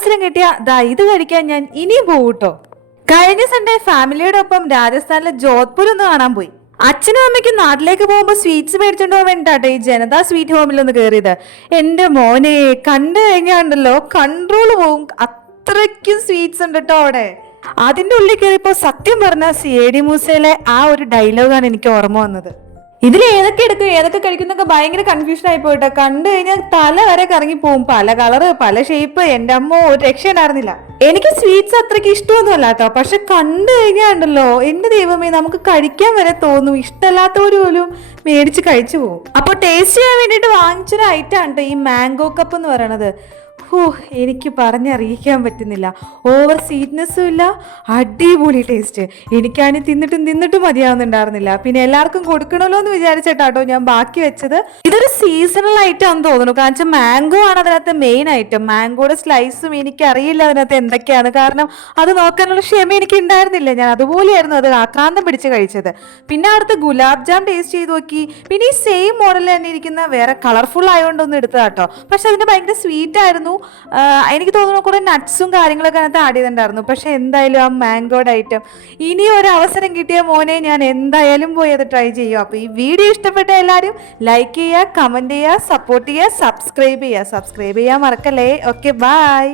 അവസരം കിട്ടിയ ദാ ഇത് കഴിക്കാൻ ഞാൻ ഇനിയും പോകൂട്ടോ. കഴിഞ്ഞ സൺഡേ ഫാമിലിയുടെ ഒപ്പം രാജസ്ഥാനിലെ ജോധ്പൂർ ഒന്ന് കാണാൻ പോയി. അച്ഛനും അമ്മയ്ക്കും നാട്ടിലേക്ക് പോകുമ്പോൾ സ്വീറ്റ്സ് മേടിച്ചോണ്ട് പോകാൻ വേണ്ടിട്ടാട്ടോ ഈ ജനതാ സ്വീറ്റ് ഹോമിൽ ഒന്ന് കയറിയത്. എന്റെ മോനെ കണ്ടു കഴിഞ്ഞാണ്ടല്ലോ കൺട്രോൾ പോവും, അത്രയ്ക്കും സ്വീറ്റ്സ് ഉണ്ട് കേട്ടോ അവിടെ. അതിന്റെ ഉള്ളിൽ കയറിയപ്പോ സത്യം പറഞ്ഞ CID മൂസയിലെ ആ ഒരു ഡയലോഗാണ് എനിക്ക് ഓർമ്മ വന്നത്. ഇതിൽ ഏതൊക്കെ എടുക്കും ഏതൊക്കെ കഴിക്കുന്നൊക്കെ ഭയങ്കര കൺഫ്യൂഷൻ ആയി പോയിട്ടോ. കണ്ടു കഴിഞ്ഞാൽ തല വരെ കറങ്ങി പോകും, പല കളറ് പല ഷേപ്പ്. എന്റെ അമ്മ ഒരു രക്ഷ ഉണ്ടായിരുന്നില്ല. എനിക്ക് സ്വീറ്റ്സ് അത്രയ്ക്ക് ഇഷ്ടമൊന്നും അല്ല കേട്ടോ, പക്ഷെ കണ്ടു കഴിഞ്ഞാൽ ഉണ്ടല്ലോ എന്റെ ദൈവമേ നമുക്ക് കഴിക്കാൻ വരെ തോന്നും. ഇഷ്ടമല്ലാത്തവർ പോലും മേടിച്ച് കഴിച്ചു പോകും. അപ്പോൾ ടേസ്റ്റ് ചെയ്യാൻ വേണ്ടിയിട്ട് വാങ്ങിച്ചൊരു ഐറ്റം ആണ് ഈ മാംഗോ കപ്പ് എന്ന് പറയണത്. എനിക്ക് പറഞ്ഞറിയിക്കാൻ പറ്റുന്നില്ല. ഓവർ സ്വീറ്റ്നെസ്സും ഇല്ല, അടിപൊളി ടേസ്റ്റ്. എനിക്കാണെങ്കിൽ തിന്നിട്ടും മതിയാവുന്നുണ്ടായിരുന്നില്ല. പിന്നെ എല്ലാവർക്കും കൊടുക്കണമല്ലോ എന്ന് വിചാരിച്ചിട്ടാട്ടോ ഞാൻ ബാക്കി വെച്ചത്. ഇതൊരു സീസണൽ ഐറ്റം ആണെന്ന് തോന്നുന്നു. കാരണം മാംഗോ ആണ് അതിനകത്ത് മെയിൻ ഐറ്റം. മാംഗോയുടെ സ്ലൈസും എനിക്കറിയില്ല അതിനകത്ത് എന്തൊക്കെയാണ്, കാരണം അത് നോക്കാനുള്ള ക്ഷമ എനിക്ക് ഉണ്ടായിരുന്നില്ല. ഞാൻ അതുപോലെയായിരുന്നു അത് ആക്രാന്തം പിടിച്ച് കഴിച്ചത്. പിന്നെ അടുത്ത് ഗുലാബ് ജാം ടേസ്റ്റ് ചെയ്ത് നോക്കി. പിന്നെ ഈ സെയിം മോഡലിൽ തന്നെ ഇരിക്കുന്ന വേറെ കളർഫുൾ ആയതുകൊണ്ടൊന്നും എടുത്തതാട്ടോ. പക്ഷെ അതിന് ഭയങ്കര സ്വീറ്റ് ആയിരുന്നു. എനിക്ക് തോന്നുന്നു കുറെ നട്ട്സും കാര്യങ്ങളൊക്കെ അതിനകത്ത് ആഡ് ചെയ്തിട്ടുണ്ടായിരുന്നു. പക്ഷെ എന്തായാലും ആ മാംഗോയുടെ ഐറ്റം ഇനി ഒരു അവസരം കിട്ടിയ മോനെ ഞാൻ എന്തായാലും പോയി അത് ട്രൈ ചെയ്യും. അപ്പോൾ ഈ വീഡിയോ ഇഷ്ടപ്പെട്ട എല്ലാവരും ലൈക്ക് ചെയ്യുക, കമൻറ്റ് ചെയ്യുക, സപ്പോർട്ട് ചെയ്യുക, സബ്സ്ക്രൈബ് ചെയ്യാൻ മറക്കല്ലേ. Okay, by.